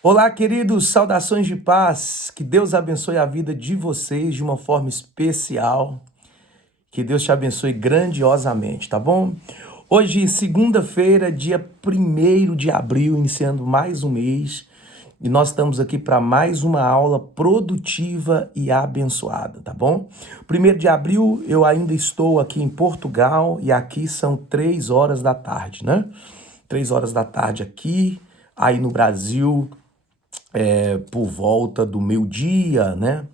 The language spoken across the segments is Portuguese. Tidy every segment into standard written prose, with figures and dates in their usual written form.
Olá, queridos, saudações de paz. Que Deus abençoe a vida de vocês de uma forma especial. Que Deus te abençoe grandiosamente, tá bom? Hoje, segunda-feira, dia 1º de abril, iniciando mais um mês, e nós estamos aqui para mais uma aula produtiva e abençoada, tá bom? 1º de abril, eu ainda estou aqui em Portugal e aqui são 3 horas da tarde, né? 3 horas da tarde aqui, aí no Brasil por volta do meio-dia, né?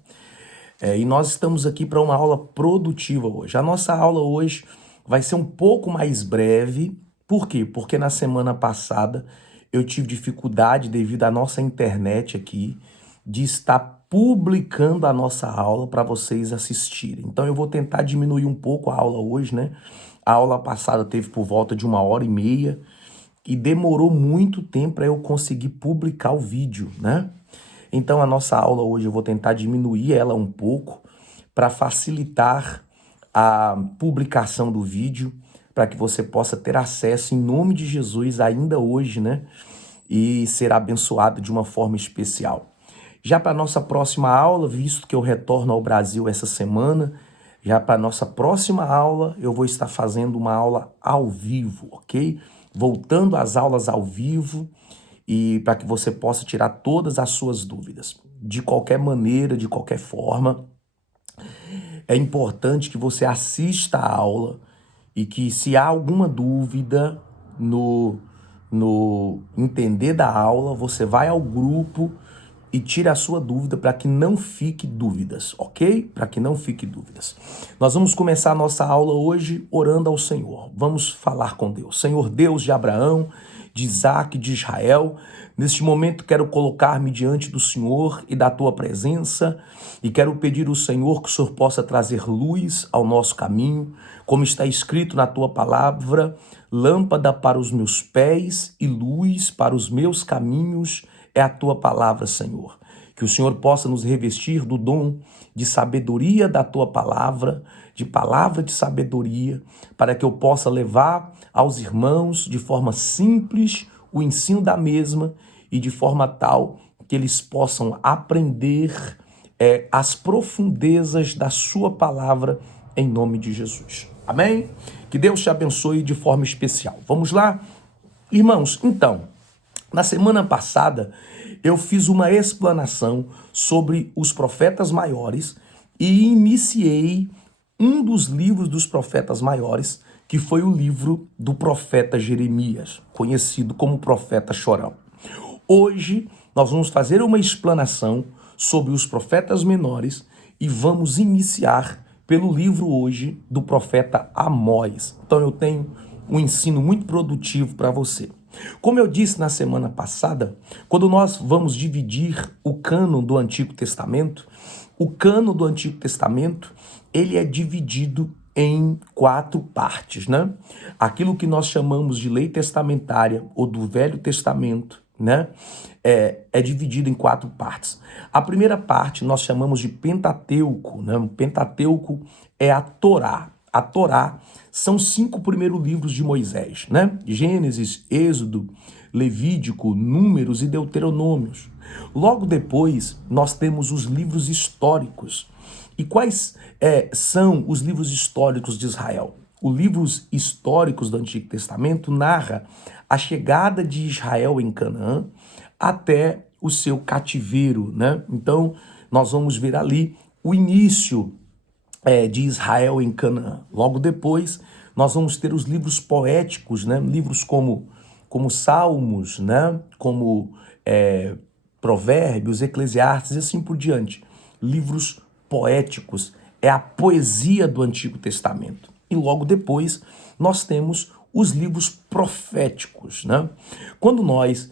E nós estamos aqui para uma aula produtiva hoje. A nossa aula hoje vai ser um pouco mais breve. Por quê? Porque na semana passada eu tive dificuldade devido à nossa internet aqui de estar publicando a nossa aula para vocês assistirem. Então eu vou tentar diminuir um pouco a aula hoje, né? A aula passada teve por volta de 1 hora e meia e demorou muito tempo para eu conseguir publicar o vídeo, né? Então a nossa aula hoje eu vou tentar diminuir ela um pouco para facilitar a publicação do vídeo, para que você possa ter acesso em nome de Jesus ainda hoje, né? E ser abençoado de uma forma especial. Já para nossa próxima aula, visto que eu retorno ao Brasil essa semana, já para nossa próxima aula, eu vou estar fazendo uma aula ao vivo, ok? Voltando às aulas ao vivo e para que você possa tirar todas as suas dúvidas. De qualquer maneira, de qualquer forma, é importante que você assista a aula e que se há alguma dúvida no entender da aula, você vai ao grupo e tira a sua dúvida para que não fique dúvidas, ok? Para que não fique dúvidas. Nós vamos começar a nossa aula hoje orando ao Senhor. Vamos falar com Deus. Senhor Deus de Abraão, de Isaac, de Israel, neste momento quero colocar-me diante do Senhor e da tua presença e quero pedir ao Senhor que o Senhor possa trazer luz ao nosso caminho, como está escrito na tua palavra, lâmpada para os meus pés e luz para os meus caminhos é a tua palavra, Senhor. Que o Senhor possa nos revestir do dom de sabedoria da tua palavra de sabedoria, para que eu possa levar aos irmãos de forma simples o ensino da mesma e de forma tal que eles possam aprender as profundezas da sua palavra em nome de Jesus. Amém? Que Deus te abençoe de forma especial. Vamos lá? Irmãos, então, na semana passada, eu fiz uma explanação sobre os profetas maiores e iniciei um dos livros dos profetas maiores, que foi o livro do profeta Jeremias, conhecido como profeta chorão. Hoje, nós vamos fazer uma explanação sobre os profetas menores e vamos iniciar pelo livro hoje do profeta Amós. Então eu tenho um ensino muito produtivo para você. Como eu disse na semana passada, quando nós vamos dividir o cânon do Antigo Testamento, o cânon do Antigo Testamento, ele é dividido em 4 partes, né? Aquilo que nós chamamos de lei testamentária ou do Velho Testamento, né? É dividido em 4 partes. A primeira parte nós chamamos de Pentateuco, né? O Pentateuco é a Torá. A Torá são 5 primeiros livros de Moisés, né? Gênesis, Êxodo, Levítico, Números e Deuteronômios. Logo depois, nós temos os livros históricos. E quais são os livros históricos de Israel? Os livros históricos do Antigo Testamento narra a chegada de Israel em Canaã até o seu cativeiro, né? Então, nós vamos ver ali o início de Israel em Canaã. Logo depois, nós vamos ter os livros poéticos, né? Livros como Salmos, né? Como Provérbios, Eclesiastes e assim por diante. Livros poéticos, é a poesia do Antigo Testamento. E logo depois, nós temos os livros proféticos, né? Quando nós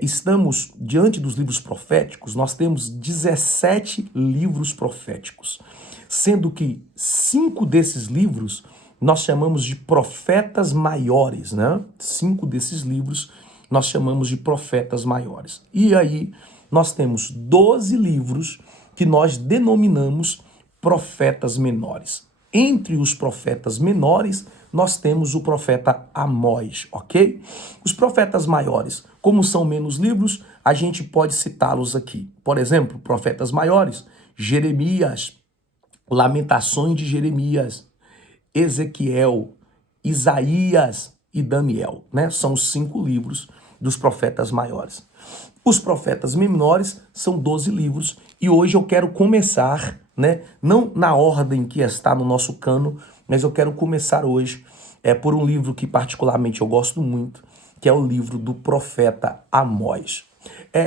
estamos diante dos livros proféticos, nós temos 17 livros proféticos, sendo que 5 desses livros nós chamamos de profetas maiores, né? 5 desses livros nós chamamos de profetas maiores. E aí nós temos 12 livros que nós denominamos profetas menores. Entre os profetas menores, nós temos o profeta Amós, ok? Os profetas maiores, como são menos livros, a gente pode citá-los aqui. Por exemplo, profetas maiores, Jeremias, Lamentações de Jeremias, Ezequiel, Isaías e Daniel, né? São os 5 livros dos profetas maiores. Os profetas menores são 12 livros e hoje eu quero começar, né? Não na ordem que está no nosso cano, mas eu quero começar hoje por um livro que particularmente eu gosto muito, que é o livro do profeta Amós.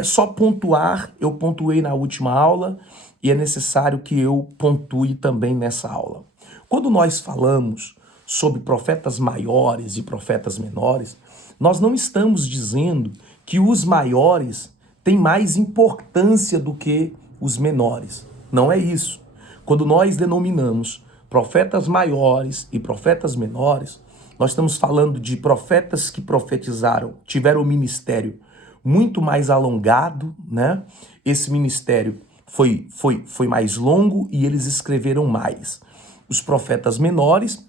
Só pontuar, eu pontuei na última aula e é necessário que eu pontue também nessa aula. Quando nós falamos sobre profetas maiores e profetas menores, nós não estamos dizendo que os maiores têm mais importância do que os menores. Não é isso. Quando nós denominamos profetas maiores e profetas menores, nós estamos falando de profetas que profetizaram, tiveram um ministério muito mais alongado, né? Esse ministério foi mais longo e eles escreveram mais. Os profetas menores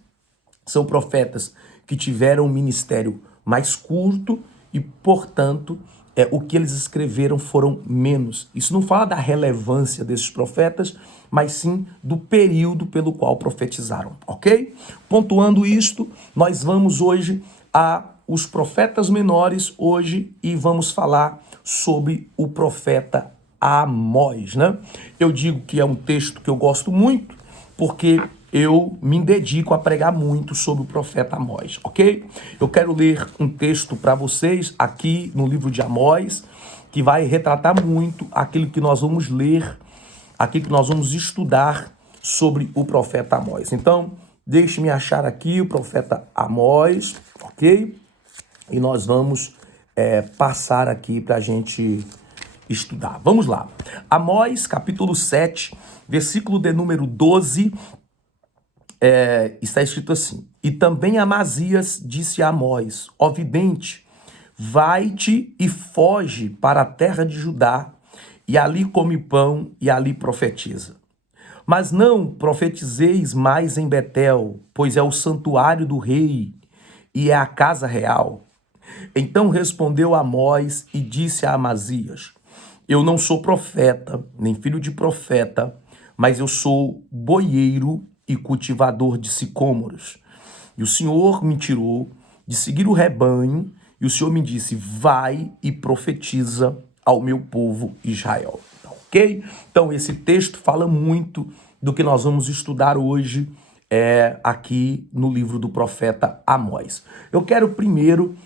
são profetas que tiveram um ministério mais curto e, portanto, o que eles escreveram foram menos. Isso não fala da relevância desses profetas, mas sim do período pelo qual profetizaram, ok? Pontuando isto, nós vamos hoje a os profetas menores hoje e vamos falar sobre o profeta Amós, né? Eu digo que é um texto que eu gosto muito porque eu me dedico a pregar muito sobre o profeta Amós, ok? Eu quero ler um texto para vocês aqui no livro de Amós, que vai retratar muito aquilo que nós vamos ler, aquilo que nós vamos estudar sobre o profeta Amós. Então, deixe-me achar aqui o profeta Amós, ok? E nós vamos passar aqui para a gente estudar. Vamos lá. Amós, capítulo 7, versículo de número 12, está escrito assim: E também Amazias disse a Amós: Ó vidente, vai-te e foge para a terra de Judá, e ali come pão e ali profetiza. Mas não profetizeis mais em Betel, pois é o santuário do rei e é a casa real. Então respondeu Amós e disse a Amazias: Eu não sou profeta, nem filho de profeta, mas eu sou boieiro e cultivador de sicômoros. E o Senhor me tirou de seguir o rebanho, e o Senhor me disse: Vai e profetiza ao meu povo Israel. Ok? Então esse texto fala muito do que nós vamos estudar hoje aqui no livro do profeta Amós. Eu quero primeiro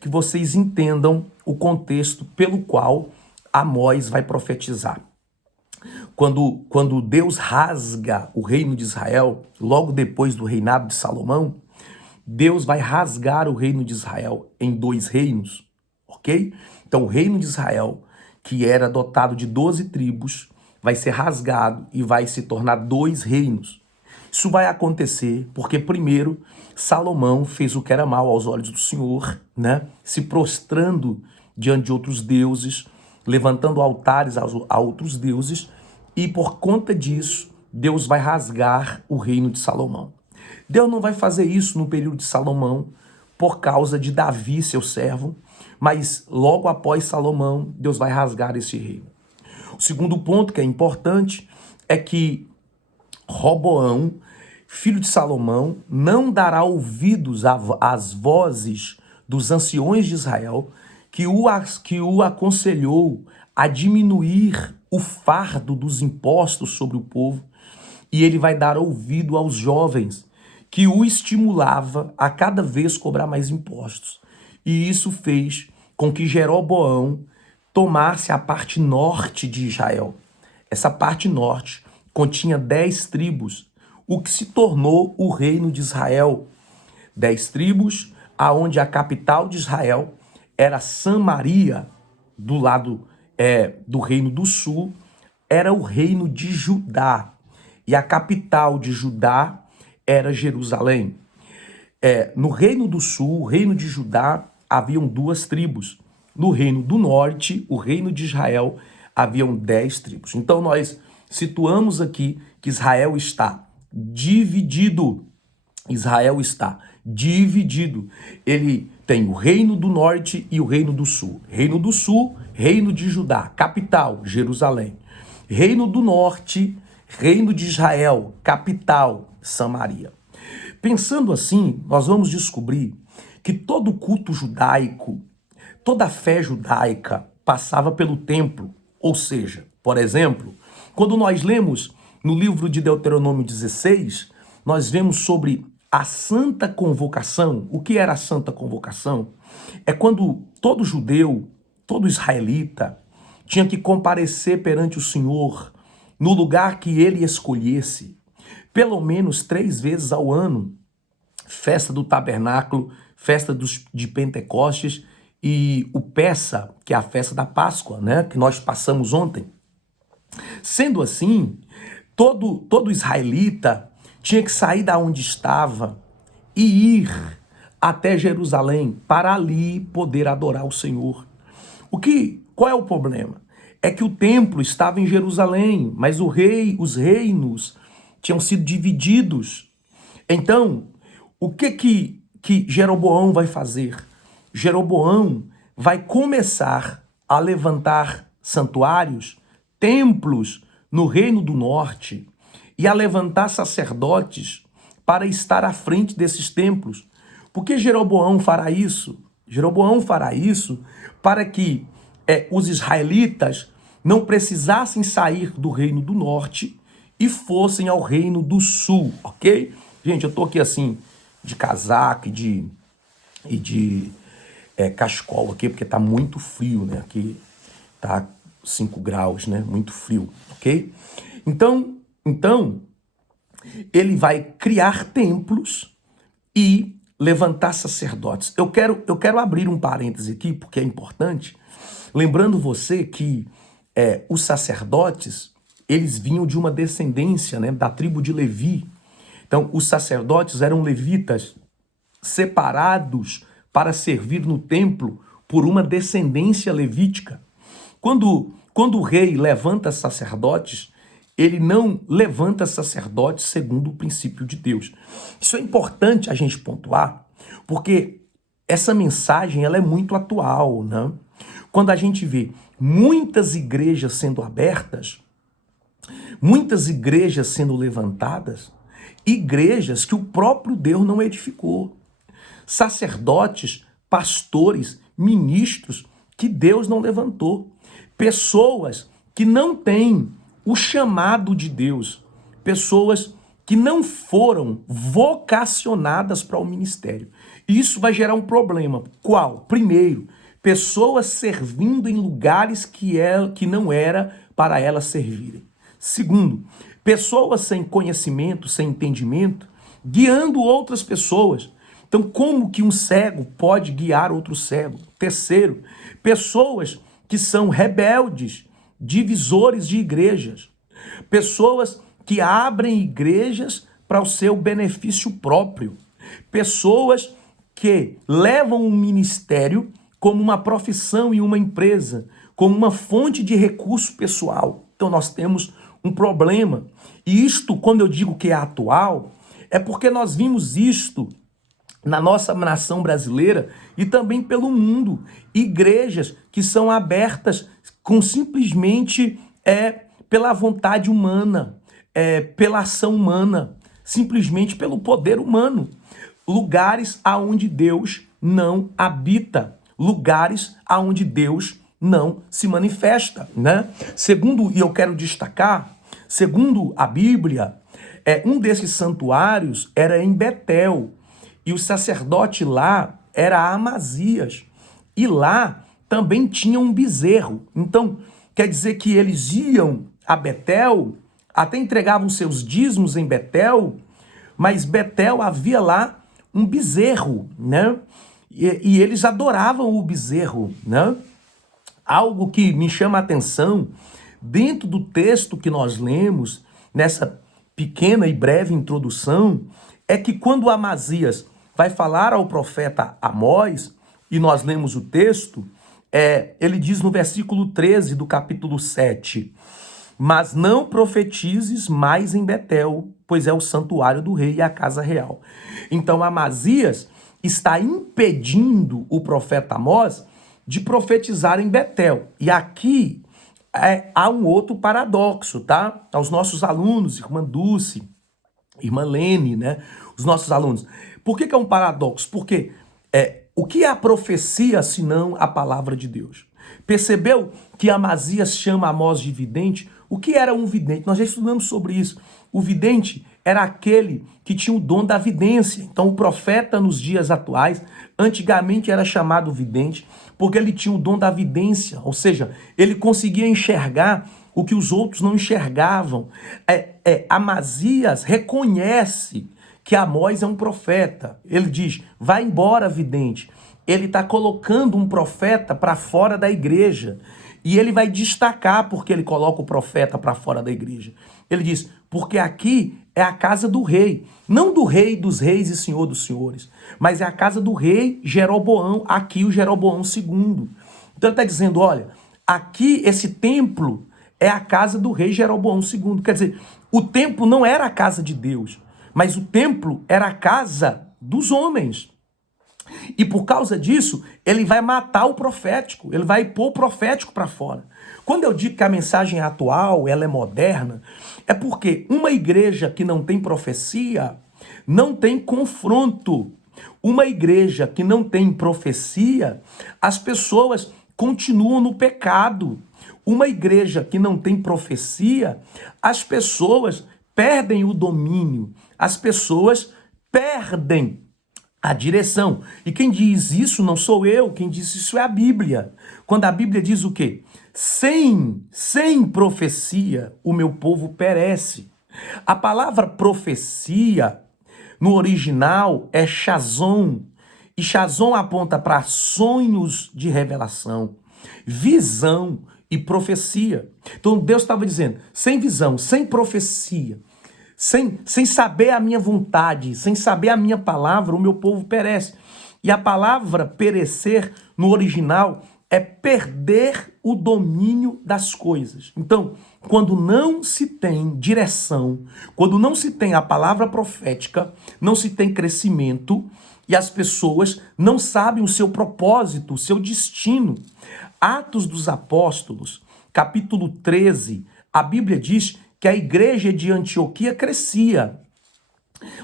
que vocês entendam o contexto pelo qual Amós vai profetizar. Quando Deus rasga o reino de Israel, logo depois do reinado de Salomão, Deus vai rasgar o reino de Israel em 2 reinos, ok? Então o reino de Israel, que era dotado de 12 tribos, vai ser rasgado e vai se tornar 2 reinos. Isso vai acontecer porque primeiro Salomão fez o que era mal aos olhos do Senhor, né? Se prostrando diante de outros deuses, levantando altares a outros deuses, e por conta disso, Deus vai rasgar o reino de Salomão. Deus não vai fazer isso no período de Salomão por causa de Davi, seu servo, mas logo após Salomão, Deus vai rasgar esse reino. O segundo ponto que é importante é que Roboão, filho de Salomão, não dará ouvidos às vozes dos anciões de Israel, que o aconselhou a diminuir o fardo dos impostos sobre o povo, e ele vai dar ouvido aos jovens, que o estimulava a cada vez cobrar mais impostos. E isso fez com que Jeroboão tomasse a parte norte de Israel. Essa parte norte continha 10 tribos, o que se tornou o reino de Israel. 10 tribos, aonde a capital de Israel era Samaria, do lado do reino do sul, era o reino de Judá. E a capital de Judá era Jerusalém. No reino do sul, o reino de Judá, haviam 2 tribos. No reino do norte, o reino de Israel, haviam 10 tribos. Então nós situamos aqui que Israel está dividido. Israel está dividido. Ele tem o reino do norte e o reino do sul. Reino do sul, reino de Judá, capital, Jerusalém. Reino do norte, reino de Israel, capital, Samaria. Pensando assim, nós vamos descobrir que todo culto judaico, toda fé judaica passava pelo templo. Ou seja, por exemplo, quando nós lemos no livro de Deuteronômio 16, nós vemos sobre a santa convocação. O que era a santa convocação? É quando todo judeu, todo israelita, tinha que comparecer perante o Senhor no lugar que ele escolhesse, pelo menos 3 vezes ao ano. Festa do tabernáculo, festa de Pentecostes e o Pessa, que é a festa da Páscoa, né, que nós passamos ontem. Sendo assim, todo israelita tinha que sair da onde estava e ir até Jerusalém para ali poder adorar o Senhor. Qual é o problema? É que o templo estava em Jerusalém, mas os reinos tinham sido divididos. Então, o que Jeroboão vai fazer? Jeroboão vai começar a levantar santuários, templos no Reino do Norte e a levantar sacerdotes para estar à frente desses templos. Por que Jeroboão fará isso? Jeroboão fará isso para que os israelitas não precisassem sair do Reino do Norte e fossem ao Reino do Sul, ok? Gente, eu tô aqui assim, de casaco e de cachecol aqui, porque tá muito frio, né? Aqui tá 5 graus, né? Muito frio, ok? Então, ele vai criar templos e levantar sacerdotes. Eu quero abrir um parêntese aqui, porque é importante, lembrando você que os sacerdotes, eles vinham de uma descendência, né, da tribo de Levi. Então, os sacerdotes eram levitas separados para servir no templo por uma descendência levítica. Quando o rei levanta sacerdotes, ele não levanta sacerdotes segundo o princípio de Deus. Isso é importante a gente pontuar, porque essa mensagem ela é muito atual, né? Quando a gente vê muitas igrejas sendo abertas, muitas igrejas sendo levantadas, igrejas que o próprio Deus não edificou, sacerdotes, pastores, ministros que Deus não levantou, pessoas que não têm o chamado de Deus, pessoas que não foram vocacionadas para o ministério. Isso vai gerar um problema. Qual? Primeiro, pessoas servindo em lugares que não era para elas servirem. Segundo, pessoas sem conhecimento, sem entendimento, guiando outras pessoas. Então, como que um cego pode guiar outro cego? Terceiro, pessoas que são rebeldes, divisores de igrejas. Pessoas que abrem igrejas para o seu benefício próprio. Pessoas que levam o ministério como uma profissão e uma empresa, como uma fonte de recurso pessoal. Então nós temos um problema. E isto, quando eu digo que é atual, é porque nós vimos isto na nossa nação brasileira e também pelo mundo. Igrejas que são abertas com simplesmente pela vontade humana, pela ação humana, simplesmente pelo poder humano. Lugares aonde Deus não habita, lugares aonde Deus não se manifesta, né? Segundo, e eu quero destacar, segundo a Bíblia, um desses santuários era em Betel, e o sacerdote lá era Amazias, e lá também tinha um bezerro. Então, quer dizer que eles iam a Betel, até entregavam seus dízimos em Betel, mas Betel havia lá um bezerro, né? E eles adoravam o bezerro, né? Algo que me chama a atenção, dentro do texto que nós lemos, nessa pequena e breve introdução, é que quando Amazias vai falar ao profeta Amós, e nós lemos o texto, ele diz no versículo 13 do capítulo 7, mas não profetizes mais em Betel, pois é o santuário do rei e a casa real. Então Amazias está impedindo o profeta Amós de profetizar em Betel. E aqui há um outro paradoxo, tá? Aos nossos alunos, irmã Dulce, irmã Lene, né? Os nossos alunos. Por que é um paradoxo? Porque o que é a profecia senão a palavra de Deus? Percebeu que Amazias chama Amós de vidente? O que era um vidente? Nós já estudamos sobre isso. O vidente era aquele que tinha o dom da vidência. Então o profeta nos dias atuais, antigamente era chamado vidente, porque ele tinha o dom da vidência, ou seja, ele conseguia enxergar o que os outros não enxergavam. Amazias reconhece que Amós é um profeta. Ele diz, vai embora, vidente. Ele está colocando um profeta para fora da igreja. E ele vai destacar porque ele coloca o profeta para fora da igreja. Ele diz, porque aqui é a casa do rei. Não do rei dos reis e senhor dos senhores, mas é a casa do rei Jeroboão, aqui o Jeroboão II. Então ele está dizendo, olha, aqui esse templo é a casa do rei Jeroboão II. Quer dizer, o templo não era a casa de Deus, mas o templo era a casa dos homens. E por causa disso, ele vai matar o profético, ele vai pôr o profético para fora. Quando eu digo que a mensagem é atual, ela é moderna, é porque uma igreja que não tem profecia, não tem confronto. Uma igreja que não tem profecia, as pessoas continuam no pecado. Uma igreja que não tem profecia, as pessoas perdem o domínio, as pessoas perdem a direção. E quem diz isso não sou eu, quem diz isso é a Bíblia. Quando a Bíblia diz o quê? Sem profecia, o meu povo perece. A palavra profecia, no original, é chazon. E chazon aponta para sonhos de revelação, visão e profecia. Então Deus estava dizendo, sem visão, sem profecia, sem saber a minha vontade, sem saber a minha palavra, o meu povo perece. E a palavra perecer, no original, é perder o domínio das coisas. Então, quando não se tem direção, quando não se tem a palavra profética, não se tem crescimento e as pessoas não sabem o seu propósito, o seu destino. Atos dos Apóstolos, capítulo 13, a Bíblia diz que a igreja de Antioquia crescia.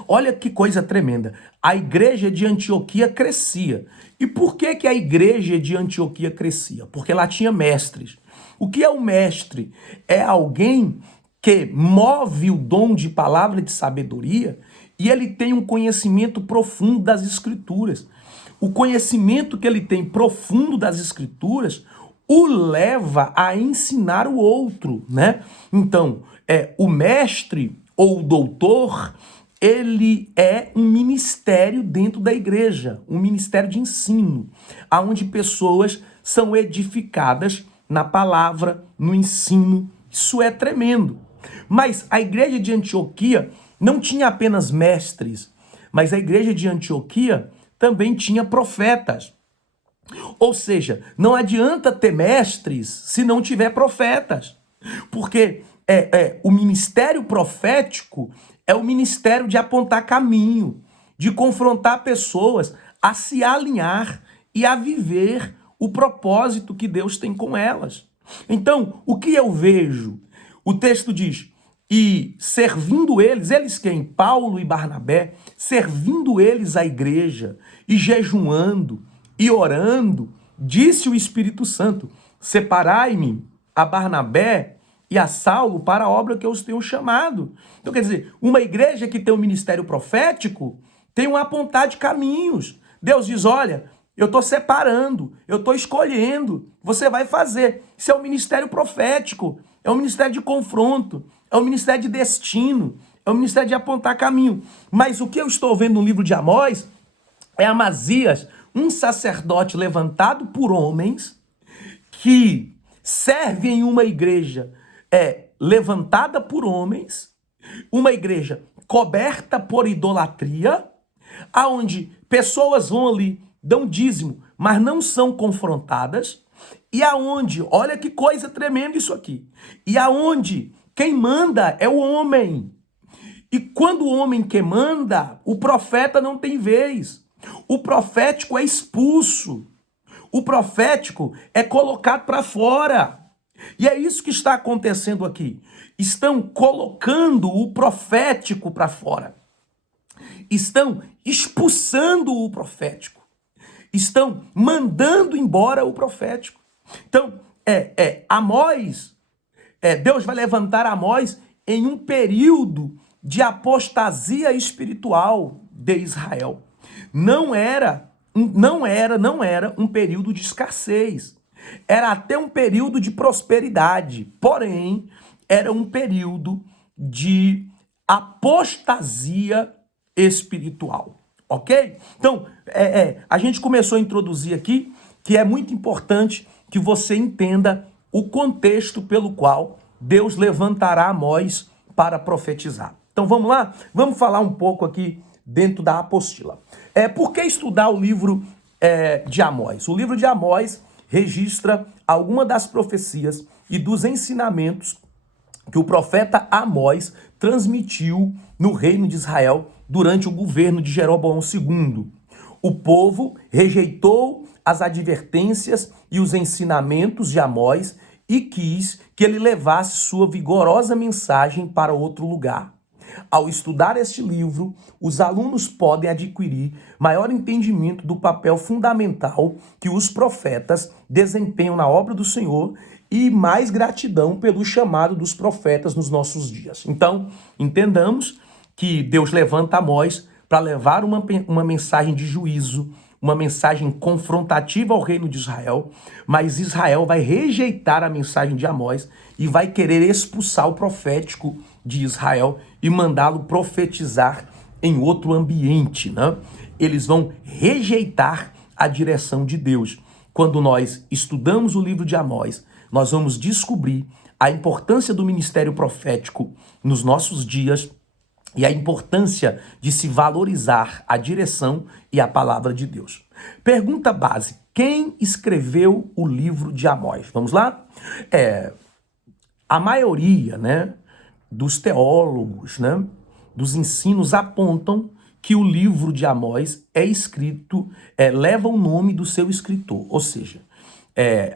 Olha que coisa tremenda. A igreja de Antioquia crescia. E por que a igreja de Antioquia crescia? Porque lá tinha mestres. O que é um mestre? É alguém que move o dom de palavra de sabedoria e ele tem um conhecimento profundo das Escrituras. O conhecimento que ele tem profundo das Escrituras o leva a ensinar o outro, né? Então, o mestre ou o doutor, ele é um ministério dentro da igreja, um ministério de ensino, onde pessoas são edificadas na palavra, no ensino. Isso é tremendo. Mas a igreja de Antioquia não tinha apenas mestres, mas a igreja de Antioquia também tinha profetas. Ou seja, não adianta ter mestres se não tiver profetas, porque o ministério profético é o ministério de apontar caminho, de confrontar pessoas a se alinhar e a viver o propósito que Deus tem com elas. Então, o que eu vejo? O texto diz, e servindo eles quem? Paulo e Barnabé, servindo eles à igreja e jejuando e orando, disse o Espírito Santo, separai-me a Barnabé e a Saulo para a obra que eu os tenho chamado. Então, quer dizer, uma igreja que tem um ministério profético tem um apontar de caminhos. Deus diz, olha, eu estou separando, eu estou escolhendo, você vai fazer. Isso é um ministério profético, é um ministério de confronto, é um ministério de destino, é um ministério de apontar caminho. Mas o que eu estou vendo no livro de Amós é Amazias, um sacerdote levantado por homens que serve em uma igreja levantada por homens, uma igreja coberta por idolatria, aonde pessoas vão ali, dão dízimo, mas não são confrontadas, E aonde, olha que coisa tremenda isso aqui. E aonde quem manda é o homem. E quando o homem que manda, o profeta não tem vez. O profético é expulso. O profético é colocado para fora. E é isso que está acontecendo aqui. Estão colocando o profético para fora. Estão expulsando o profético. Estão mandando embora o profético. Então, Amós, Deus vai levantar Amós em um período de apostasia espiritual de Israel. Não era um período de escassez. Era até um período de prosperidade. Porém, era um período de apostasia espiritual. Ok? Então, a gente começou a introduzir aqui que é muito importante que você entenda o contexto pelo qual Deus levantará Amós para profetizar. Então vamos lá? Vamos falar um pouco aqui dentro da apostila. Por que estudar o livro de Amós? O livro de Amós registra algumas das profecias e dos ensinamentos que o profeta Amós transmitiu no reino de Israel durante o governo de Jeroboão II. O povo rejeitou as advertências e os ensinamentos de Amós e quis que ele levasse sua vigorosa mensagem para outro lugar. Ao estudar este livro, os alunos podem adquirir maior entendimento do papel fundamental que os profetas desempenham na obra do Senhor e mais gratidão pelo chamado dos profetas nos nossos dias. Então, entendamos que Deus levanta Amós para levar uma mensagem de juízo, uma mensagem confrontativa ao reino de Israel, mas Israel vai rejeitar a mensagem de Amós e vai querer expulsar o profético de Israel e mandá-lo profetizar em outro ambiente, né? Eles vão rejeitar a direção de Deus. Quando nós estudamos o livro de Amós, nós vamos descobrir a importância do ministério profético nos nossos dias e a importância de se valorizar a direção e a palavra de Deus. Pergunta base: quem escreveu o livro de Amós? Vamos lá? A maioria, né, dos teólogos, né, dos ensinos apontam que o livro de Amós é escrito, leva o nome do seu escritor. Ou seja,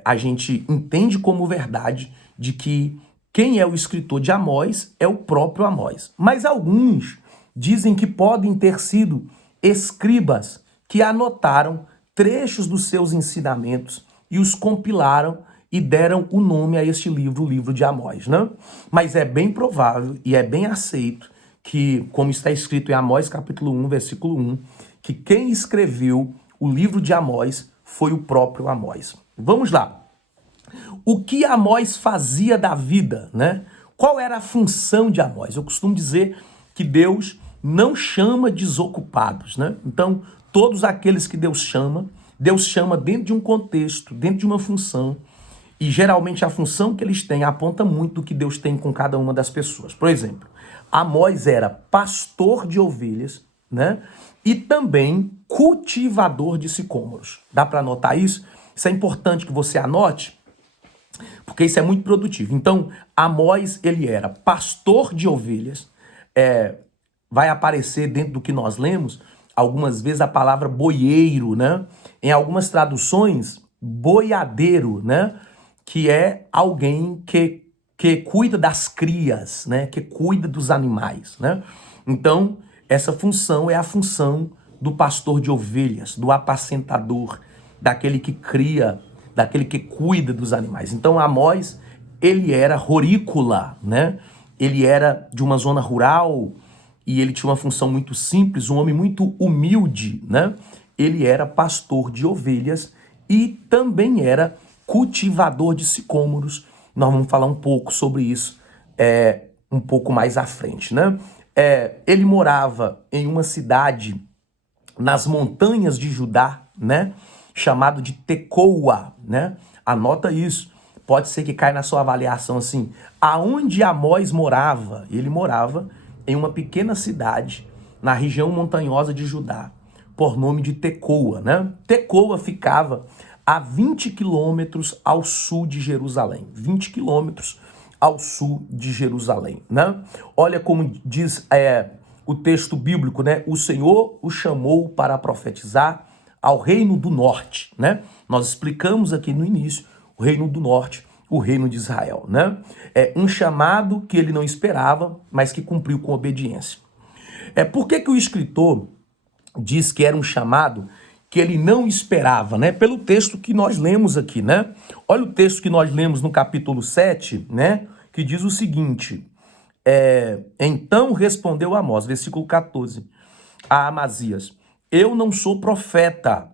a gente entende como verdade de que quem é o escritor de Amós é o próprio Amós. Mas alguns dizem que podem ter sido escribas que anotaram trechos dos seus ensinamentos e os compilaram e deram o nome a este livro, o livro de Amós, né? Mas é bem provável e é bem aceito que, como está escrito em Amós capítulo 1, versículo 1, que quem escreveu o livro de Amós foi o próprio Amós. Vamos lá. O que Amós fazia da vida, né? Qual era a função de Amós? Eu costumo dizer que Deus não chama desocupados, né? Então, todos aqueles que Deus chama dentro de um contexto, dentro de uma função, e geralmente a função que eles têm aponta muito do que Deus tem com cada uma das pessoas. Por exemplo, Amós era pastor de ovelhas, né? E também cultivador de sicômoros. Dá para anotar isso? Isso é importante que você anote, porque isso é muito produtivo. Então, Amós, ele era pastor de ovelhas. Vai aparecer dentro do que nós lemos, algumas vezes a palavra boieiro, né? Em algumas traduções, boiadeiro, né? Que é alguém que cuida das crias, né? Que cuida dos animais, né? Então, essa função é a função do pastor de ovelhas, do apacentador, daquele que cria, daquele que cuida dos animais. Então, Amós, ele era rorícola, né? Ele era de uma zona rural e ele tinha uma função muito simples, um homem muito humilde, né? Ele era pastor de ovelhas e também era cultivador de sicômoros. Nós vamos falar um pouco sobre isso um pouco mais à frente, né? Ele morava em uma cidade nas montanhas de Judá, né? Chamado de Tecoa, né? Anota isso. Pode ser que caia na sua avaliação assim. Aonde Amós morava? Ele morava em uma pequena cidade na região montanhosa de Judá, por nome de Tecoa, né? Tecoa ficava a 20 quilômetros ao sul de Jerusalém. 20 quilômetros ao sul de Jerusalém, né? Olha como diz o texto bíblico, né? O Senhor o chamou para profetizar ao reino do norte, né? Nós explicamos aqui no início o reino do norte, o reino de Israel, né? É um chamado que ele não esperava, mas que cumpriu com obediência. Por que o escritor diz que era um chamado que ele não esperava, né? Pelo texto que nós lemos aqui, né? Olha o texto que nós lemos no capítulo 7, né? Que diz o seguinte: então respondeu Amós, versículo 14, a Amazias: eu não sou profeta,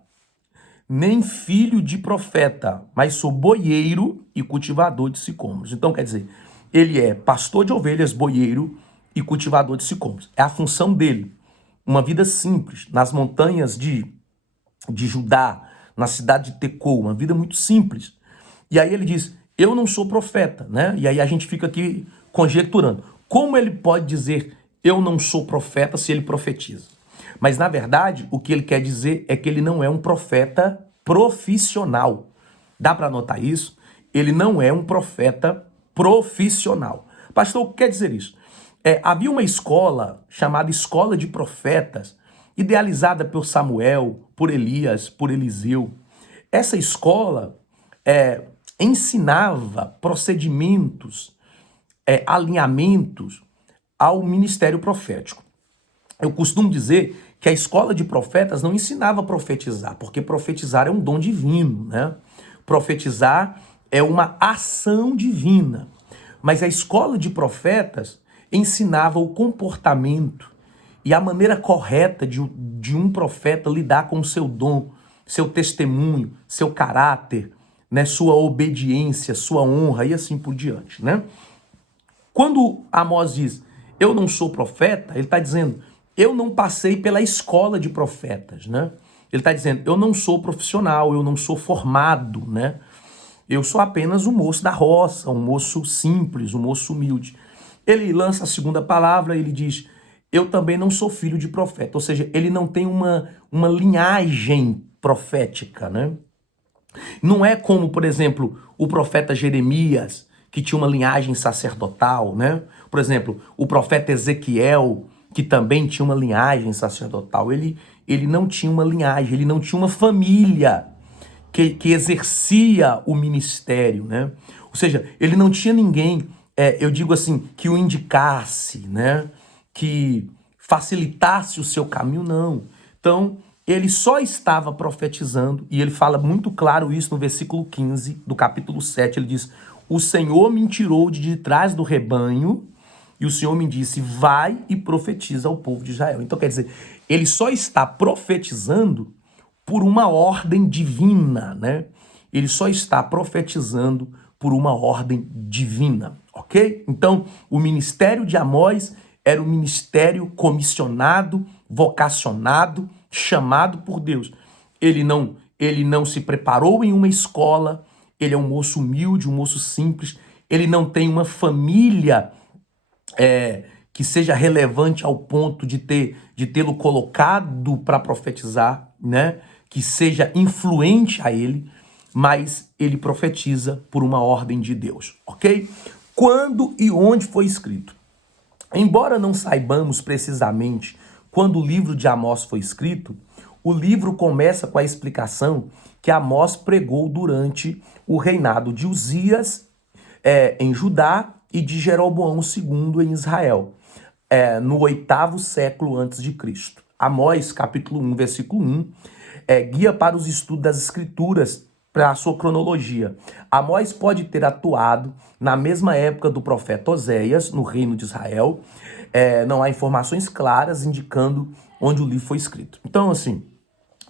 nem filho de profeta, mas sou boieiro e cultivador de sicômoros. Então, quer dizer, ele é pastor de ovelhas, boieiro e cultivador de sicômoros. É a função dele. Uma vida simples, nas montanhas de Judá, na cidade de Tecoa, uma vida muito simples. E aí ele diz: eu não sou profeta, né? E aí a gente fica aqui conjecturando. Como ele pode dizer eu não sou profeta se ele profetiza? Mas na verdade, o que ele quer dizer é que ele não é um profeta profissional. Dá para notar isso? Ele não é um profeta profissional. Pastor, o que quer dizer isso? Havia uma escola chamada Escola de Profetas, idealizada por Samuel, por Elias, por Eliseu. Essa escola ensinava procedimentos, alinhamentos ao ministério profético. Eu costumo dizer que a escola de profetas não ensinava a profetizar, porque profetizar é um dom divino, né? Profetizar é uma ação divina. Mas a escola de profetas ensinava o comportamento e a maneira correta de um profeta lidar com o seu dom, seu testemunho, seu caráter, né? Sua obediência, sua honra e assim por diante, né? Quando Amós diz, eu não sou profeta, ele está dizendo, eu não passei pela escola de profetas, né? Ele está dizendo, eu não sou profissional, eu não sou formado, né? Eu sou apenas um moço da roça, um moço simples, um moço humilde. Ele lança a segunda palavra, ele diz, eu também não sou filho de profeta. Ou seja, ele não tem uma linhagem profética, né? Não é como, por exemplo, o profeta Jeremias, que tinha uma linhagem sacerdotal, né? Por exemplo, o profeta Ezequiel, que também tinha uma linhagem sacerdotal. Ele não tinha uma linhagem, ele não tinha uma família que exercia o ministério, né? Ou seja, ele não tinha ninguém, eu digo assim, que o indicasse, né? Que facilitasse o seu caminho, não. Então, ele só estava profetizando, e ele fala muito claro isso no versículo 15 do capítulo 7, ele diz, o Senhor me tirou de trás do rebanho, e o Senhor me disse, vai e profetiza ao povo de Israel. Então, quer dizer, ele só está profetizando por uma ordem divina, né? Ele só está profetizando por uma ordem divina, ok? Então, o ministério de Amós era um ministério comissionado, vocacionado, chamado por Deus. Ele não se preparou em uma escola, ele é um moço humilde, um moço simples, ele não tem uma família que seja relevante ao ponto de tê-lo colocado para profetizar, né? Que seja influente a ele, mas ele profetiza por uma ordem de Deus, ok? Quando e onde foi escrito? Embora não saibamos precisamente quando o livro de Amós foi escrito, o livro começa com a explicação que Amós pregou durante o reinado de Uzias em Judá e de Jeroboão II em Israel, no 8º século antes de Cristo. Amós, capítulo 1, versículo 1, guia para os estudos das escrituras, para a sua cronologia. Amós pode ter atuado na mesma época do profeta Oséias, no reino de Israel. Não há informações claras indicando onde o livro foi escrito. Então, assim,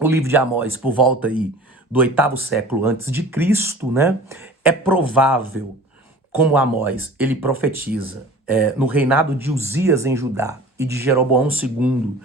o livro de Amós, por volta aí do 8º século antes de Cristo, né? É provável, como Amós, ele profetiza no reinado de Uzias em Judá e de Jeroboão II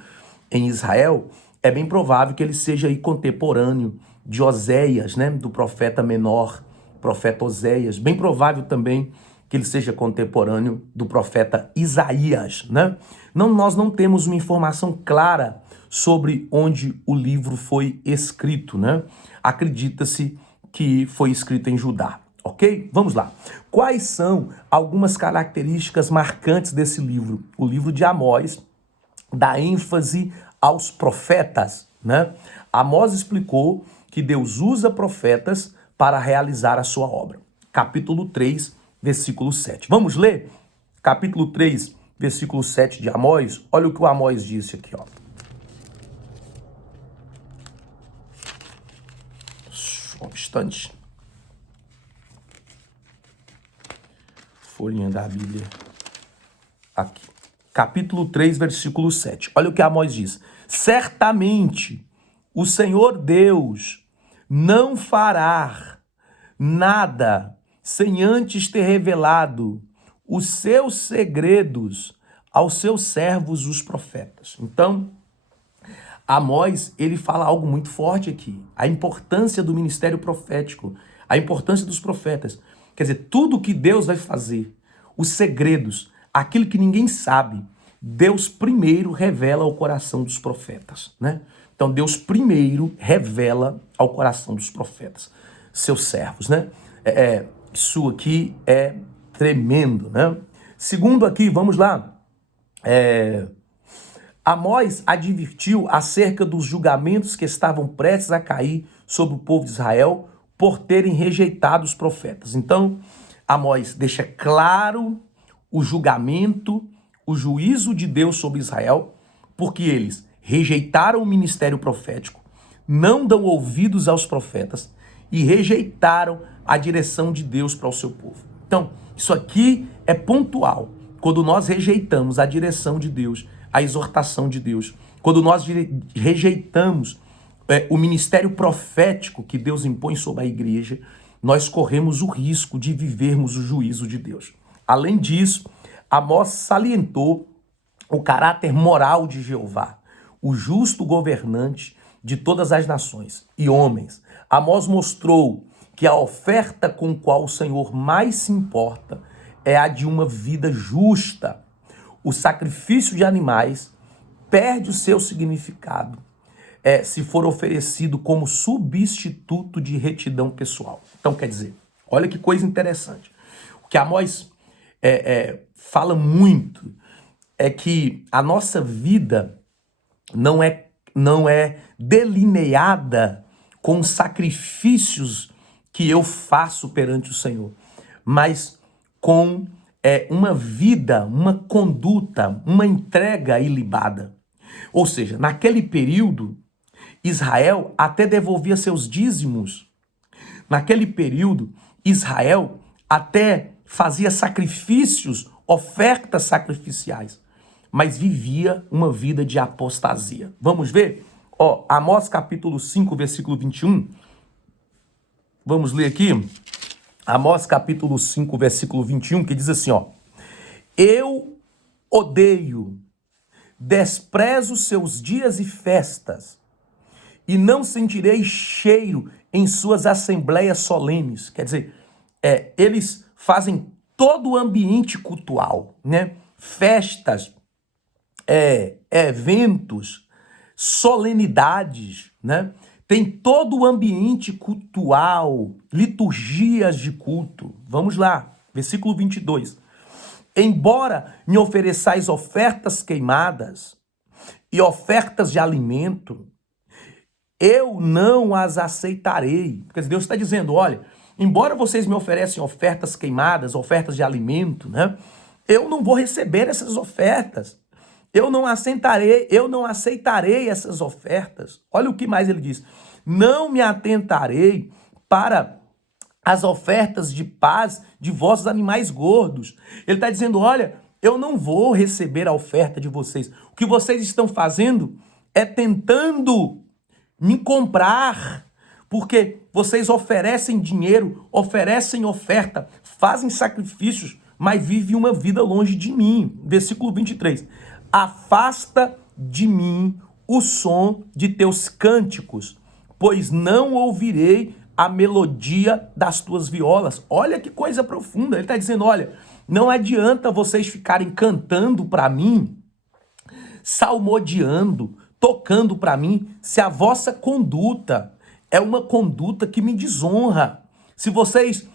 em Israel, é bem provável que ele seja aí contemporâneo de Oséias, né? Do profeta menor, profeta Oséias. Bem provável também que ele seja contemporâneo do profeta Isaías, né? Nós não temos uma informação clara sobre onde o livro foi escrito, né? Acredita-se que foi escrita em Judá, ok? Vamos lá. Quais são algumas características marcantes desse livro? O livro de Amós dá ênfase aos profetas, né? Amós explicou que Deus usa profetas para realizar a sua obra. Capítulo 3, versículo 7. Vamos ler? Capítulo 3, versículo 7 de Amós. Olha o que o Amós disse aqui, ó. Um instante. Folhinha da Bíblia. Aqui. Capítulo 3, versículo 7. Olha o que Amós diz. Certamente o Senhor Deus não fará nada sem antes ter revelado os seus segredos aos seus servos, os profetas. Então, Amós, ele fala algo muito forte aqui. A importância do ministério profético, a importância dos profetas. Quer dizer, tudo que Deus vai fazer, os segredos, aquilo que ninguém sabe, Deus primeiro revela ao coração dos profetas, né? Então, Deus primeiro revela ao coração dos profetas, seus servos, né? Isso aqui é tremendo, né? Segundo aqui, vamos lá. Amós advertiu acerca dos julgamentos que estavam prestes a cair sobre o povo de Israel por terem rejeitado os profetas. Então, Amós deixa claro o julgamento, o juízo de Deus sobre Israel, porque eles rejeitaram o ministério profético, não dão ouvidos aos profetas e rejeitaram a direção de Deus para o seu povo. Então, isso aqui é pontual. Quando nós rejeitamos a direção de Deus, a exortação de Deus, quando nós rejeitamos o ministério profético que Deus impõe sobre a igreja, nós corremos o risco de vivermos o juízo de Deus. Além disso, Amós salientou o caráter moral de Jeová, o justo governante de todas as nações e homens. Amós mostrou que a oferta com qual o Senhor mais se importa é a de uma vida justa. O sacrifício de animais perde o seu significado se for oferecido como substituto de retidão pessoal. Então, quer dizer, olha que coisa interessante. O que Amós fala muito é que a nossa vida não é delineada com sacrifícios que eu faço perante o Senhor, mas com uma vida, uma conduta, uma entrega ilibada. Ou seja, naquele período, Israel até devolvia seus dízimos. Naquele período, Israel até fazia sacrifícios, ofertas sacrificiais, mas vivia uma vida de apostasia. Vamos ver? Amós capítulo 5, versículo 21. Vamos ler aqui. Amós capítulo 5, versículo 21, que diz assim, eu odeio, desprezo seus dias e festas, e não sentirei cheiro em suas assembleias solenes. Quer dizer, eles fazem todo o ambiente cultual, né? Festas, eventos, solenidades, né? Tem todo o ambiente cultual, liturgias de culto. Vamos lá, versículo 22. Embora me ofereçais ofertas queimadas e ofertas de alimento, eu não as aceitarei. Porque Deus está dizendo, olha, embora vocês me oferecem ofertas queimadas, ofertas de alimento, né? Eu não vou receber essas ofertas. Eu não aceitarei essas ofertas. Olha o que mais ele diz. Não me atentarei para as ofertas de paz de vossos animais gordos. Ele está dizendo, olha, eu não vou receber a oferta de vocês. O que vocês estão fazendo é tentando me comprar, porque vocês oferecem dinheiro, oferecem oferta, fazem sacrifícios, mas vivem uma vida longe de mim. Versículo 23. Afasta de mim o som de teus cânticos, pois não ouvirei a melodia das tuas violas. Olha que coisa profunda. Ele está dizendo, olha, não adianta vocês ficarem cantando para mim, salmodiando, tocando para mim, se a vossa conduta é uma conduta que me desonra. Se vocês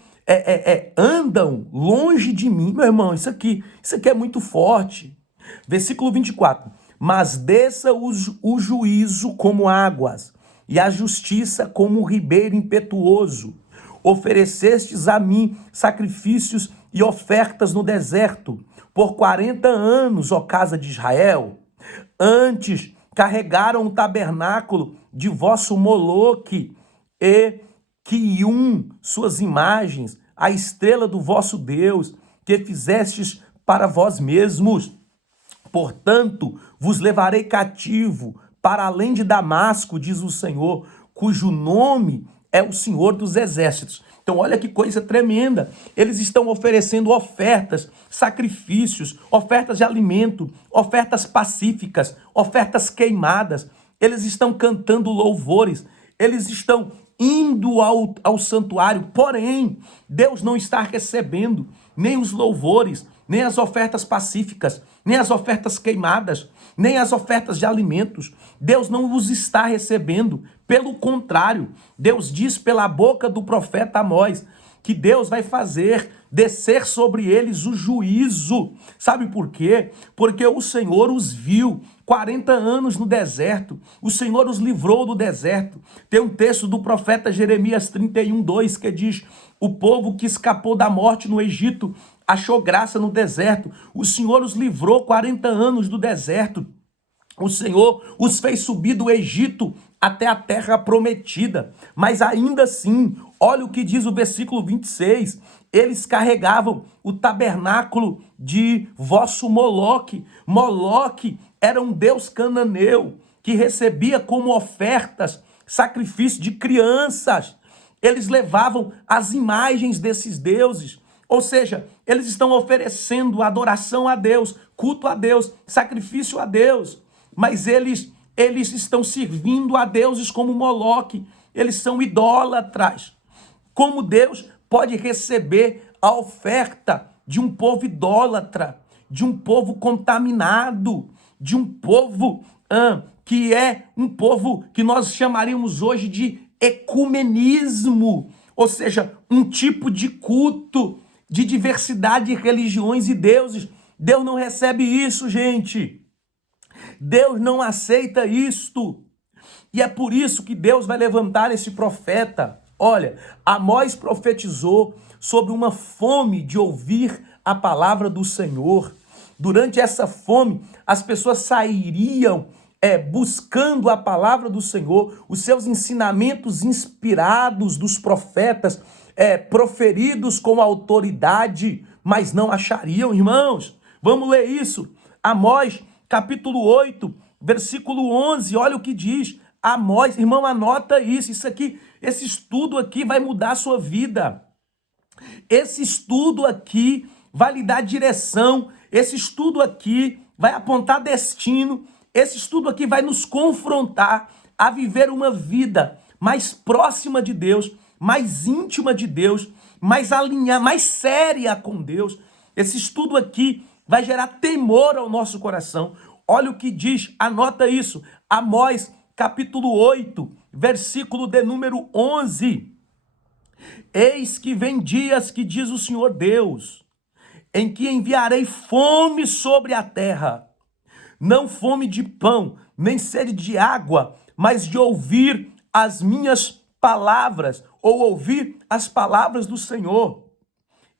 andam longe de mim, meu irmão, isso aqui é muito forte. Versículo 24. Mas desça o juízo como águas, e a justiça como um ribeiro impetuoso. Oferecestes a mim sacrifícios e ofertas no deserto, por 40 anos, ó casa de Israel. Antes carregaram o tabernáculo de vosso Moloque e Quium, suas imagens, a estrela do vosso Deus, que fizestes para vós mesmos. Portanto, vos levarei cativo para além de Damasco, diz o Senhor, cujo nome é o Senhor dos Exércitos. Então, olha que coisa tremenda. Eles estão oferecendo ofertas, sacrifícios, ofertas de alimento, ofertas pacíficas, ofertas queimadas. Eles estão cantando louvores. Eles estão indo ao santuário. Porém, Deus não está recebendo nem os louvores, nem as ofertas pacíficas, nem as ofertas queimadas, nem as ofertas de alimentos. Deus não os está recebendo. Pelo contrário, Deus diz pela boca do profeta Amós que Deus vai fazer descer sobre eles o juízo. Sabe por quê? Porque o Senhor os viu 40 anos no deserto. O Senhor os livrou do deserto. Tem um texto do profeta Jeremias 31:2 que diz: o povo que escapou da morte no Egito achou graça no deserto. O Senhor os livrou 40 anos do deserto. O Senhor os fez subir do Egito até a terra prometida. Mas ainda assim, olha o que diz o versículo 26. Eles carregavam o tabernáculo de vosso Moloque. Moloque era um deus cananeu que recebia como ofertas sacrifício de crianças. Eles levavam as imagens desses deuses. Ou seja, eles estão oferecendo adoração a Deus, culto a Deus, sacrifício a Deus. Mas eles estão servindo a deuses como Moloque. Eles são idólatras. Como Deus pode receber a oferta de um povo idólatra, de um povo contaminado, de um povo que é um povo que nós chamaríamos hoje de ecumenismo, ou seja, um tipo de culto de diversidade de religiões e deuses. Deus não recebe isso, gente. Deus não aceita isto. E é por isso que Deus vai levantar esse profeta. Olha, Amós profetizou sobre uma fome de ouvir a palavra do Senhor. Durante essa fome, as pessoas sairiam buscando a palavra do Senhor, os seus ensinamentos inspirados dos profetas, proferidos com autoridade, mas não achariam, irmãos. Vamos ler isso. Amós, capítulo 8, versículo 11, olha o que diz. Amós, irmão, anota isso. Esse estudo aqui vai mudar a sua vida. Esse estudo aqui vai lhe dar direção. Esse estudo aqui vai apontar destino. Esse estudo aqui vai nos confrontar a viver uma vida mais próxima de Deus, mais íntima de Deus, mais alinhada, mais séria com Deus. Esse estudo aqui vai gerar temor ao nosso coração. Olha o que diz, anota isso. Amós, capítulo 8, versículo de número 11. Eis que vem dias, que diz o Senhor Deus, em que enviarei fome sobre a terra, não fome de pão, nem sede de água, mas de ouvir as minhas palavras, ou ouvir as palavras do Senhor.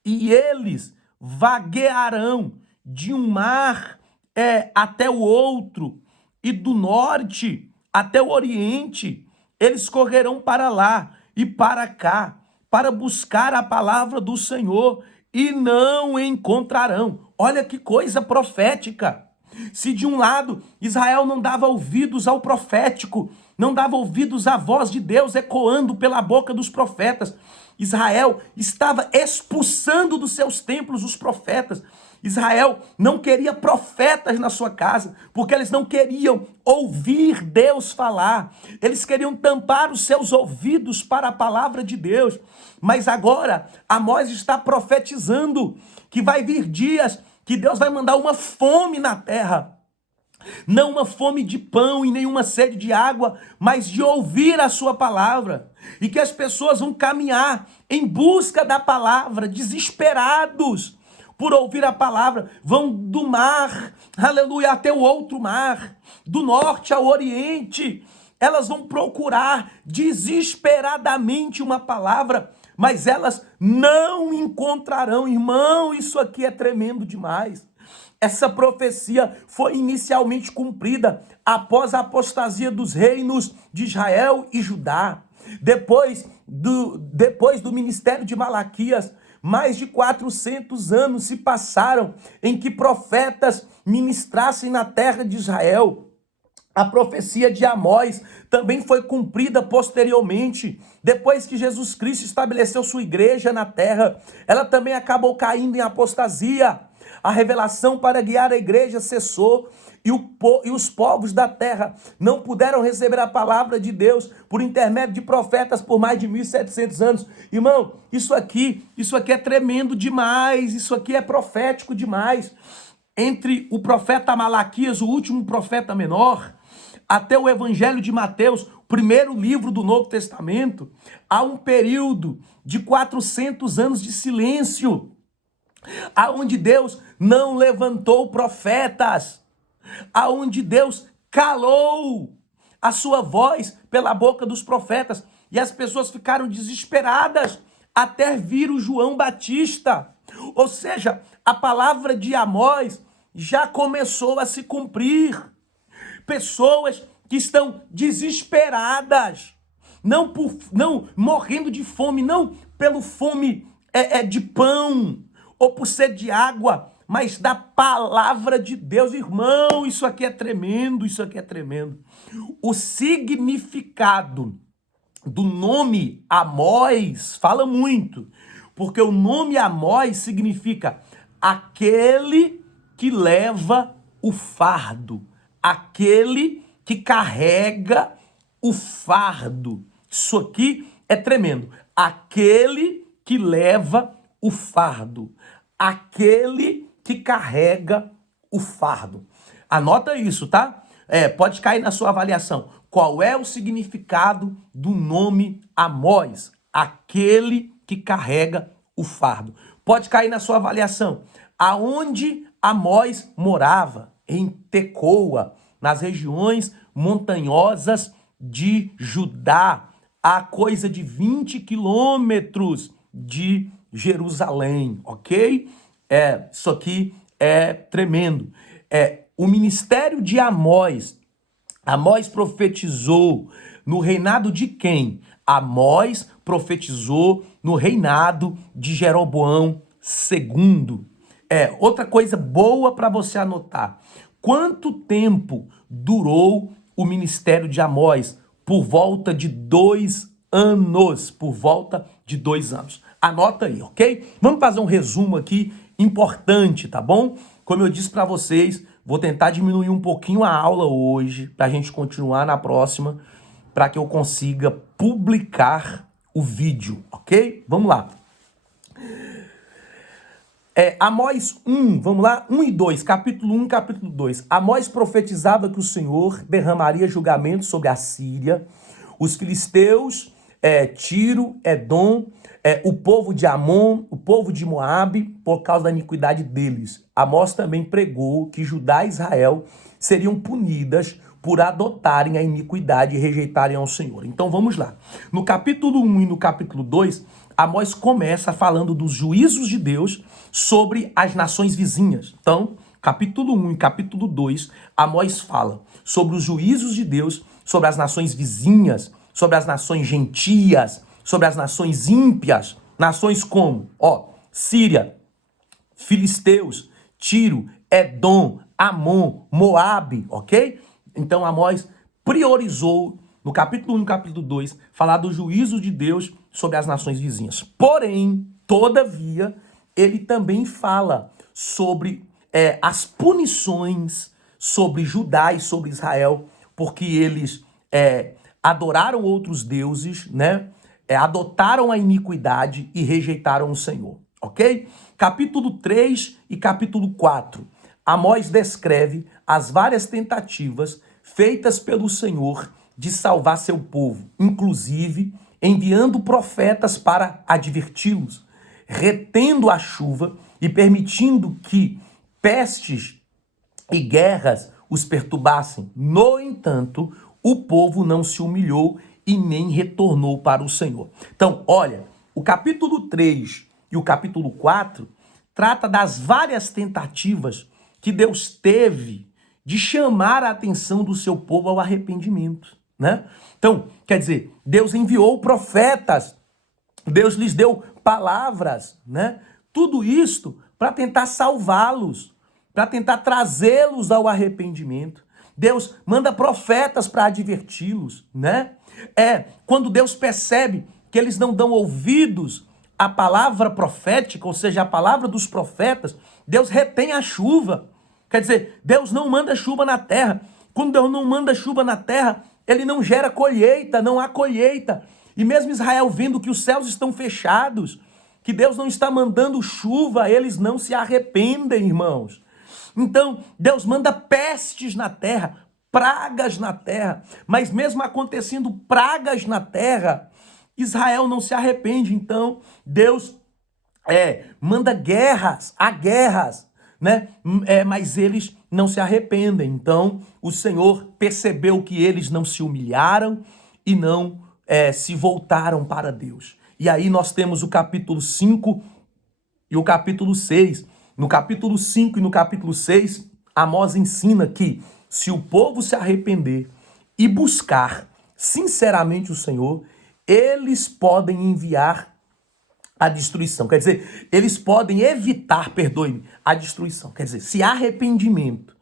E eles vaguearão de um mar até o outro, e do norte até o oriente. Eles correrão para lá e para cá, para buscar a palavra do Senhor, e não encontrarão. Olha que coisa profética. Se de um lado Israel não dava ouvidos ao profético, não dava ouvidos à voz de Deus ecoando pela boca dos profetas, Israel estava expulsando dos seus templos os profetas. Israel não queria profetas na sua casa, porque eles não queriam ouvir Deus falar. Eles queriam tampar os seus ouvidos para a palavra de Deus. Mas agora Amós está profetizando que vai vir dias que Deus vai mandar uma fome na terra. Não uma fome de pão e nenhuma sede de água, mas de ouvir a sua palavra. E que as pessoas vão caminhar em busca da palavra, desesperados por ouvir a palavra, vão do mar, aleluia, até o outro mar, do norte ao oriente. Elas vão procurar desesperadamente uma palavra, mas elas não encontrarão. Irmão, isso aqui é tremendo demais. Essa profecia foi inicialmente cumprida após a apostasia dos reinos de Israel e Judá. Depois do ministério de Malaquias, mais de 400 anos se passaram em que profetas ministrassem na terra de Israel. A profecia de Amós também foi cumprida posteriormente, depois que Jesus Cristo estabeleceu sua igreja na terra. Ela também acabou caindo em apostasia. A revelação para guiar a igreja cessou e os povos da terra não puderam receber a palavra de Deus por intermédio de profetas por mais de 1.700 anos. Irmão, isso aqui é tremendo demais, isso aqui é profético demais. Entre o profeta Malaquias, o último profeta menor, até o Evangelho de Mateus, o primeiro livro do Novo Testamento, há um período de 400 anos de silêncio, aonde Deus não levantou profetas, aonde Deus calou a sua voz pela boca dos profetas, e as pessoas ficaram desesperadas até vir o João Batista. Ou seja, a palavra de Amós já começou a se cumprir. Pessoas que estão desesperadas, não morrendo de fome, não pelo fome de pão ou por sede de água, mas da palavra de Deus. Irmão, isso aqui é tremendo, isso aqui é tremendo. O significado do nome Amós fala muito, porque o nome Amós significa aquele que leva o fardo, aquele que carrega o fardo. Isso aqui é tremendo. Aquele que leva o fardo, aquele que carrega o fardo. Anota isso, tá? Pode cair na sua avaliação. Qual é o significado do nome Amós? Aquele que carrega o fardo. Pode cair na sua avaliação. Aonde Amós morava? Em Tecoa, nas regiões montanhosas de Judá, a coisa de 20 quilômetros de Jerusalém, ok? Isso aqui é tremendo. O ministério de Amós profetizou no reinado de quem? Amós profetizou no reinado de Jeroboão II. Outra coisa boa para você anotar. Quanto tempo durou o ministério de Amós? Por volta de 2 anos. Por volta de 2 anos. Anota aí, ok? Vamos fazer um resumo aqui importante, tá bom? Como eu disse para vocês, vou tentar diminuir um pouquinho a aula hoje, para a gente continuar na próxima, para que eu consiga publicar o vídeo, ok? Vamos lá. Amós 1, vamos lá, 1 e 2, capítulo 1 e capítulo 2. Amós profetizava que o Senhor derramaria julgamento sobre a Síria, os filisteus, Tiro, Edom, o povo de Amon, o povo de Moabe, por causa da iniquidade deles. Amós também pregou que Judá e Israel seriam punidas por adotarem a iniquidade e rejeitarem ao Senhor. Então vamos lá. No capítulo 1 e no capítulo 2, Amós começa falando dos juízos de Deus sobre as nações vizinhas. Então, capítulo 1 e capítulo 2, Amós fala sobre os juízos de Deus sobre as nações vizinhas, sobre as nações gentias, sobre as nações ímpias, nações como, Síria, filisteus, Tiro, Edom, Amon, Moabe, ok? Então Amós priorizou, no capítulo 1 e no capítulo 2, falar do juízo de Deus sobre as nações vizinhas. Porém, todavia, ele também fala sobre as punições sobre Judá e sobre Israel, porque eles adoraram outros deuses, né? Adotaram a iniquidade e rejeitaram o Senhor, ok? Capítulo 3 e capítulo 4. Amós descreve as várias tentativas feitas pelo Senhor de salvar seu povo, inclusive enviando profetas para adverti-los, retendo a chuva e permitindo que pestes e guerras os perturbassem. No entanto, o povo não se humilhou e nem retornou para o Senhor. Então, olha, o capítulo 3 e o capítulo 4 trata das várias tentativas que Deus teve de chamar a atenção do seu povo ao arrependimento, né? Então, quer dizer, Deus enviou profetas, Deus lhes deu palavras, né? Tudo isto para tentar salvá-los, para tentar trazê-los ao arrependimento. Deus manda profetas para adverti-los, né? Quando Deus percebe que eles não dão ouvidos à palavra profética, ou seja, a palavra dos profetas, Deus retém a chuva. Quer dizer, Deus não manda chuva na terra. Quando Deus não manda chuva na terra, ele não gera colheita, não há colheita. E mesmo Israel vendo que os céus estão fechados, que Deus não está mandando chuva, eles não se arrependem, irmãos. Então, Deus manda pestes na terra, pragas na terra, mas mesmo acontecendo pragas na terra, Israel não se arrepende. Então, Deus manda guerras, há guerras, né? Mas eles não se arrependem. Então, o Senhor percebeu que eles não se humilharam e não se voltaram para Deus. E aí nós temos o capítulo 5 e o capítulo 6. No capítulo 5 e no capítulo 6, Amós ensina que se o povo se arrepender e buscar sinceramente o Senhor, eles podem enviar a destruição. Quer dizer, eles podem evitar, perdoe-me, a destruição. Quer dizer, se há arrependimento,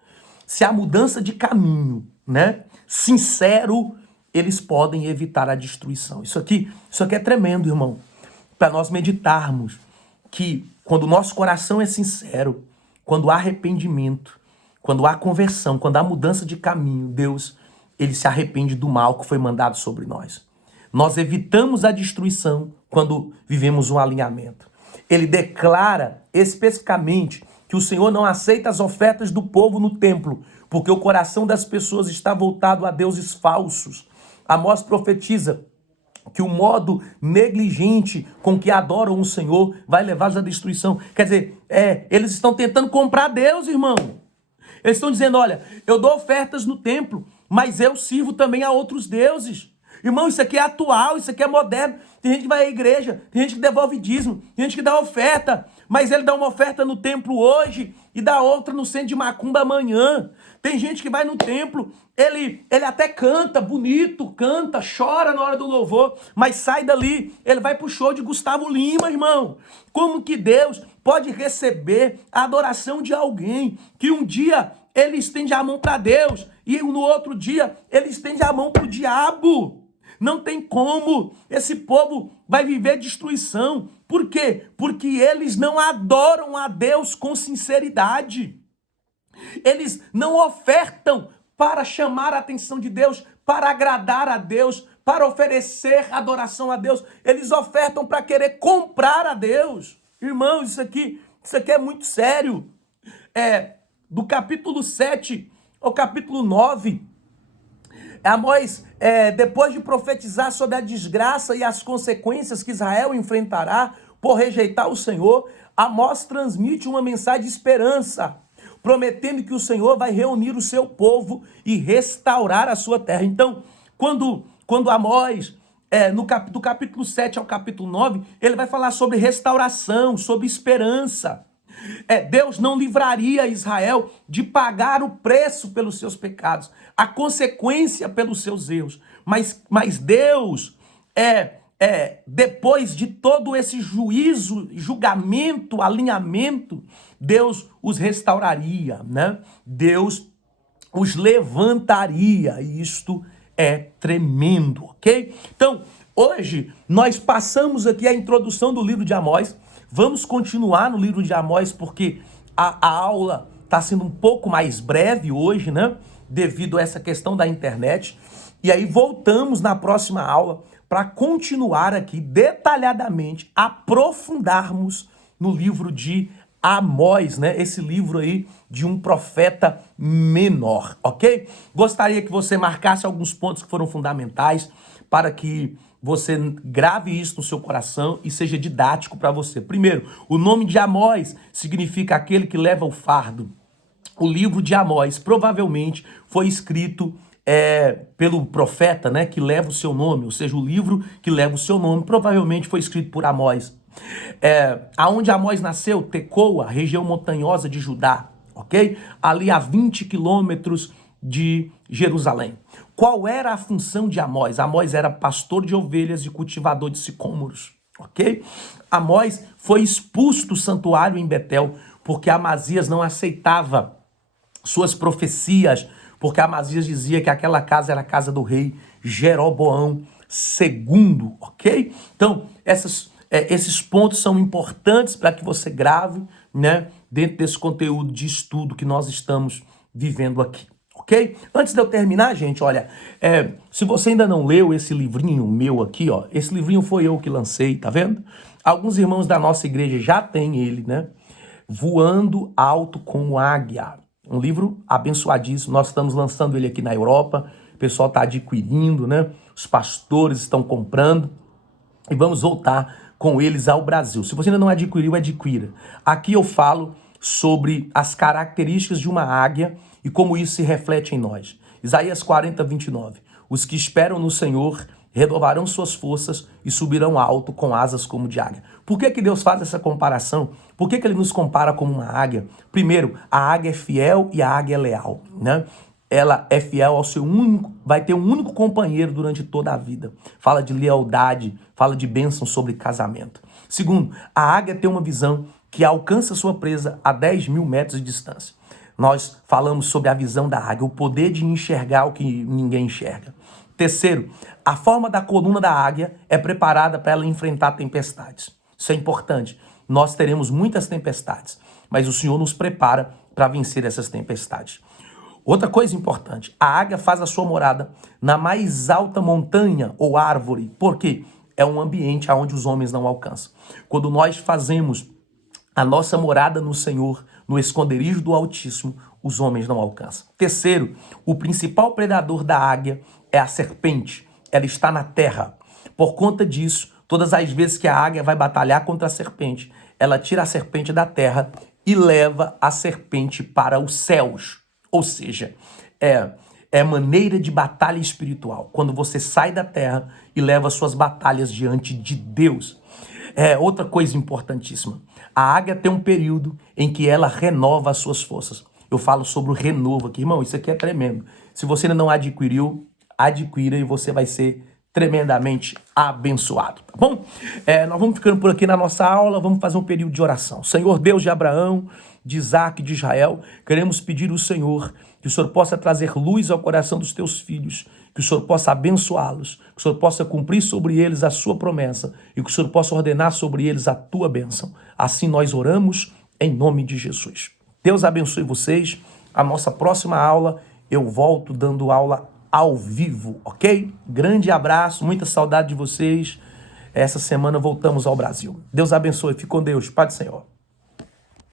se há mudança de caminho, né, sincero, eles podem evitar a destruição. Isso aqui é tremendo, irmão, para nós meditarmos que quando o nosso coração é sincero, quando há arrependimento, quando há conversão, quando há mudança de caminho, Deus, ele se arrepende do mal que foi mandado sobre nós. Nós evitamos a destruição quando vivemos um alinhamento. Ele declara especificamente que o Senhor não aceita as ofertas do povo no templo, porque o coração das pessoas está voltado a deuses falsos. Amós profetiza que o modo negligente com que adoram o Senhor vai levá-los à destruição. Quer dizer, eles estão tentando comprar Deus, irmão. Eles estão dizendo, olha, eu dou ofertas no templo, mas eu sirvo também a outros deuses. Irmão, isso aqui é atual, isso aqui é moderno. Tem gente que vai à igreja, tem gente que devolve dízimo, tem gente que dá oferta, mas ele dá uma oferta no templo hoje e dá outra no centro de macumba amanhã. Tem gente que vai no templo, ele até canta bonito, canta, chora na hora do louvor, mas sai dali, ele vai pro show de Gustavo Lima, irmão. Como que Deus pode receber a adoração de alguém que um dia ele estende a mão para Deus e no outro dia ele estende a mão para o diabo? Não tem como. Esse povo vai viver destruição. Por quê? Porque eles não adoram a Deus com sinceridade. Eles não ofertam para chamar a atenção de Deus, para agradar a Deus, para oferecer adoração a Deus. Eles ofertam para querer comprar a Deus. Irmãos, isso aqui é muito sério. Do capítulo 7 ao capítulo 9, Amós, depois de profetizar sobre a desgraça e as consequências que Israel enfrentará por rejeitar o Senhor, Amós transmite uma mensagem de esperança, prometendo que o Senhor vai reunir o seu povo e restaurar a sua terra. Então, quando Amós, do capítulo 7 ao capítulo 9, ele vai falar sobre restauração, sobre esperança. Deus não livraria Israel de pagar o preço pelos seus pecados, a consequência pelos seus erros. Mas Deus, depois de todo esse juízo, julgamento, alinhamento, Deus os restauraria, né? Deus os levantaria. E isto é tremendo, ok? Então, hoje nós passamos aqui a introdução do livro de Amós. Vamos continuar no livro de Amós, porque a aula está sendo um pouco mais breve hoje, né? Devido a essa questão da internet. E aí voltamos na próxima aula para continuar aqui detalhadamente, aprofundarmos no livro de Amós, né? Esse livro aí de um profeta menor, ok? Gostaria que você marcasse alguns pontos que foram fundamentais para que você grave isso no seu coração e seja didático para você. Primeiro, o nome de Amós significa aquele que leva o fardo. O livro de Amós provavelmente foi escrito pelo profeta, né, que leva o seu nome, ou seja, o livro que leva o seu nome provavelmente foi escrito por Amós. Aonde Amós nasceu? Tecoa, região montanhosa de Judá, ok? Ali a 20 quilômetros de Jerusalém. Qual era a função de Amós? Amós era pastor de ovelhas e cultivador de sicômoros, ok? Amós foi expulso do santuário em Betel porque Amazias não aceitava suas profecias, porque Amazias dizia que aquela casa era a casa do rei Jeroboão II, ok? Então, esses pontos são importantes para que você grave, né, dentro desse conteúdo de estudo que nós estamos vivendo aqui, ok? Antes de eu terminar, gente, olha, se você ainda não leu esse livrinho meu aqui, ó, esse livrinho foi eu que lancei, tá vendo? Alguns irmãos da nossa igreja já têm ele, né? Voando Alto como Águia. Um livro abençoadíssimo. Nós estamos lançando ele aqui na Europa. O pessoal está adquirindo, né? Os pastores estão comprando. E vamos voltar com eles ao Brasil. Se você ainda não adquiriu, adquira. Aqui eu falo sobre as características de uma águia e como isso se reflete em nós. Isaías 40, 29. Os que esperam no Senhor renovarão suas forças e subirão alto com asas como de águia. Por que Deus faz essa comparação? Por que Ele nos compara como uma águia? Primeiro, a águia é fiel e a águia é leal, né? Ela é fiel ao seu único, vai ter um único companheiro durante toda a vida. Fala de lealdade, fala de bênção sobre casamento. Segundo, a águia tem uma visão que alcança sua presa a 10 mil metros de distância. Nós falamos sobre a visão da águia, o poder de enxergar o que ninguém enxerga. Terceiro, a forma da coluna da águia é preparada para ela enfrentar tempestades. Isso é importante. Nós teremos muitas tempestades, mas o Senhor nos prepara para vencer essas tempestades. Outra coisa importante, a águia faz a sua morada na mais alta montanha ou árvore. Por quê? É um ambiente onde os homens não alcançam. Quando nós fazemos a nossa morada no Senhor, no esconderijo do Altíssimo, os homens não alcançam. Terceiro, o principal predador da águia é a serpente. Ela está na terra. Por conta disso, todas as vezes que a águia vai batalhar contra a serpente, ela tira a serpente da terra e leva a serpente para os céus. Ou seja, é maneira de batalha espiritual. Quando você sai da terra e leva suas batalhas diante de Deus. Outra coisa importantíssima. A águia tem um período em que ela renova as suas forças. Eu falo sobre o renovo aqui. Irmão, isso aqui é tremendo. Se você ainda não adquiriu, adquira e você vai ser tremendamente abençoado, tá bom? Nós vamos ficando por aqui na nossa aula, vamos fazer um período de oração. Senhor Deus de Abraão, de Isaac, de Israel, queremos pedir ao Senhor que o Senhor possa trazer luz ao coração dos teus filhos, que o Senhor possa abençoá-los, que o Senhor possa cumprir sobre eles a sua promessa e que o Senhor possa ordenar sobre eles a tua bênção. Assim nós oramos em nome de Jesus. Deus abençoe vocês. A nossa próxima aula, eu volto dando aula ao vivo, ok? Grande abraço, muita saudade de vocês. Essa semana voltamos ao Brasil. Deus abençoe, fique com Deus, Pai do Senhor.